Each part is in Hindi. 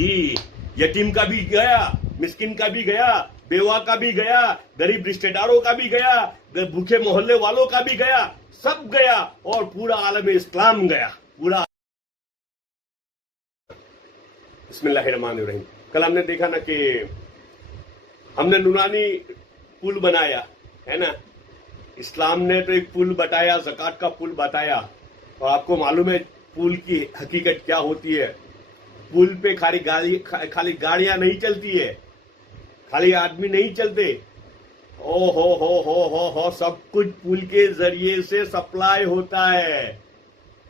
जी, यतीम का भी गया, मिस्किन का भी गया, बेवा का भी गया, गरीब रिश्तेदारों का भी गया, भूखे मोहल्ले वालों का भी गया, सब गया और पूरा आलम इस्लाम गया। पूरा बिस्मिल्लाहिर्रहमानिर्रहीम। कल हमने देखा ना कि हमने नूरानी पुल बनाया है ना। इस्लाम ने तो एक पुल बताया, ज़कात का पुल बताया, और आपको मालूम है पुल की हकीकत क्या होती है। पुल पे खाली गाड़ियां नहीं चलती है, खाली आदमी नहीं चलते। ओ हो सब कुछ पुल के जरिए से सप्लाई होता है।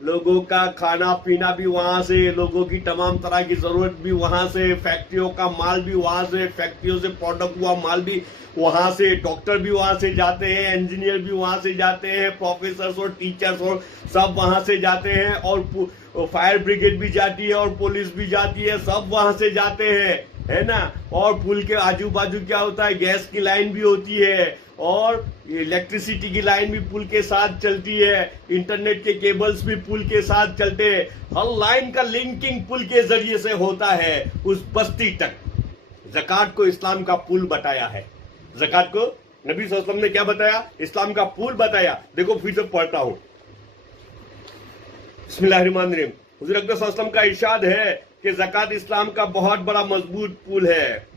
लोगों का खाना पीना भी वहां से, लोगों की तमाम तरह की जरूरत भी वहां से, फैक्ट्रियों का माल भी वहां से, फैक्ट्रियों से प्रोडक्ट हुआ माल भी वहां से, डॉक्टर भी वहां से जाते हैं, इंजीनियर भी वहां से जाते हैं, प्रोफेसर्स और टीचर्स और सब वहां से जाते हैं, और फायर ब्रिगेड भी जाती है और पुलिस भी जाती है, सब वहां से जाते हैं, है ना। और पुल के आजू बाजू क्या होता है, गैस की लाइन भी होती है और इलेक्ट्रिसिटी की लाइन भी पुल के साथ चलती है, इंटरनेट के केबल्स भी पुल के साथ चलते हैं। हर लाइन का लिंकिंग पुल के जरिए से होता है उस बस्ती तक। ज़कात को इस्लाम का पुल बताया है। ज़कात को नबी सल्लल्लाहु अलैहि वसल्लम ने क्या बताया, इस्लाम का पुल बताया। देखो फिर से पढ़ता हूं। बिस्मिल्लाहिर्रहमानिर्रहीम। हुज़ूर अकरम सल्लल्लाहु अलैहि वसल्लम का इरशाद है कि ज़कात इस्लाम का बहुत बड़ा मजबूत पुल है।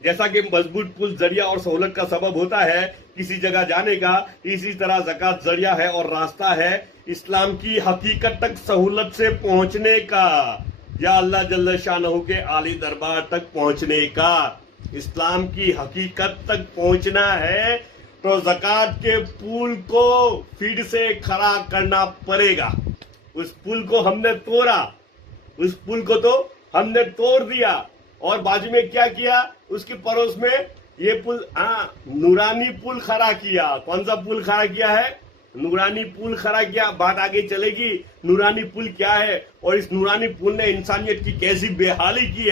जैसा कि मजबूत पुल जरिया और सहूलत का सबब होता है किसी जगह जाने का, इसी तरह ज़कात जरिया है और रास्ता है इस्लाम की हकीकत तक सहूलत से पहुंचने का, या अल्लाह जल्ल शानहू के आली दरबार तक पहुंचने का। इस्लाम की हकीकत तक पहुंचना है तो ज़कात के पुल को फिर से खड़ा करना पड़ेगा। उस पुल को हमने तोड़ा, उस पुल को तो हमने तोड़ दिया, और बाजू में क्या किया, उसके पड़ोस में ये पुल, नूरानी पुल खड़ा किया। कौन सा पुल खड़ा किया है, नूरानी पुल खड़ा किया। बात आगे चलेगी नूरानी पुल क्या है और इस नूरानी पुल ने इंसानियत की कैसी बेहाली की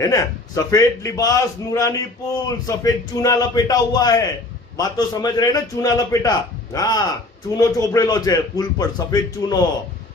है ना। सफेद लिबास, नूरानी पुल, सफेद चूना लपेटा हुआ है। बात तो समझ रहे ना, चूना लपेटा, हाँ, चूनो चोपड़ेलो छे पुल पर, सफेद चूनो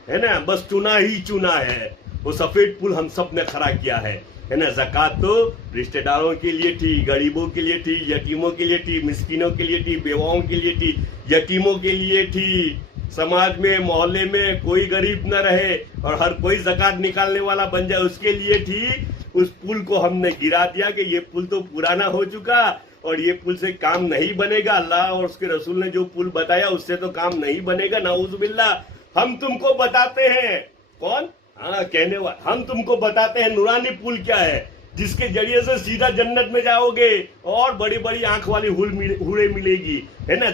है ना, बस चूना ही चूना है। वो सफेद पुल हम सब ने खड़ा किया है ना। ज़कात तो रिश्तेदारों के लिए थी, गरीबों के लिए थी, यतीमों के लिए थी, मिस्किनों के लिए थी, बेवाओं के लिए थी, यतीमों के लिए थी। समाज में, मोहल्ले में कोई गरीब न रहे और हर कोई ज़कात निकालने वाला बन जाए, उसके लिए थी। उस पुल को हमने गिरा दिया कि ये पुल तो पुराना हो चुका और ये पुल से काम नहीं बनेगा। अल्लाह और उसके रसूल ने जो पुल बताया उससे तो काम नहीं बनेगा, नाउज़ुबिल्लाह। हम तुमको बताते हैं, कौन, कहने वाला, हम तुमको बताते हैं नूरानी पुल क्या है, जिसके जरिए से सीधा जन्नत में जाओगे और बड़ी बड़ी आंख वाली हुरे मिलेगी, है ना।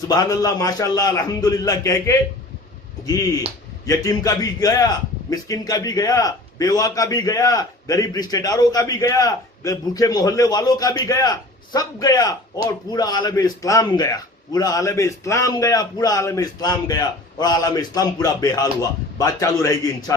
सुभान अल्लाह, माशाअल्लाह, अल्हम्दुलिल्लाह कह के जी, यतीम का भी गया, मिस्किन का भी गया, बेवा का भी गया, गरीब रिश्तेदारों का भी गया, भूखे मोहल्ले वालों का भी गया, सब गया और पूरा आलम इस्लाम गया। पूरा आलम इस्लाम गया, पूरा आलम इस्लाम गया और आलम इस्लाम पूरा बेहाल हुआ। बात चालू रहेगी इंशाअल्लाह।